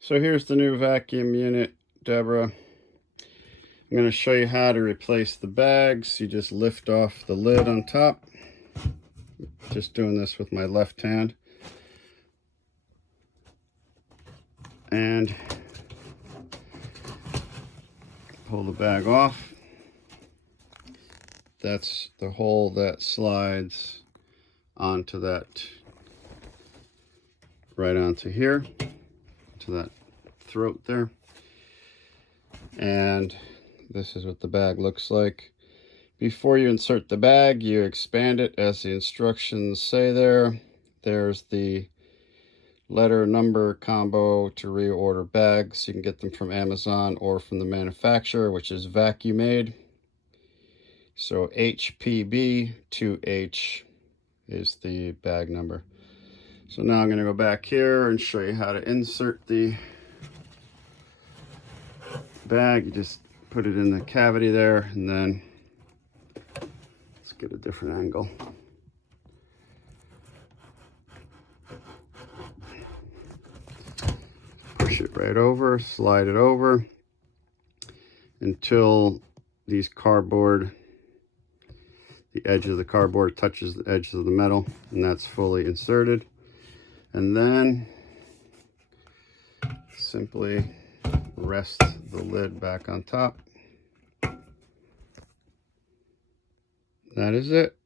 So here's the new vacuum unit, Deborah. I'm going to show you how to replace the bags. You just lift off the lid on top. Just doing this with my left hand. And pull the bag off. That's the hole that slides onto that, right onto here, to that throat there. And this is what the bag looks like. Before you insert the bag, you expand it as the instructions say there. There's the letter number combo to reorder bags. You can get them from Amazon or from the manufacturer, which is VacuMaid. So HPB2H is the bag number. So now I'm going to go back here and show you how to insert the bag. You just put it in the cavity there, and then let's get a different angle. Push it right over, slide it over until these cardboard, the edge of the cardboard touches the edge of the metal, and that's fully inserted. And then simply rest the lid back on top. That is it.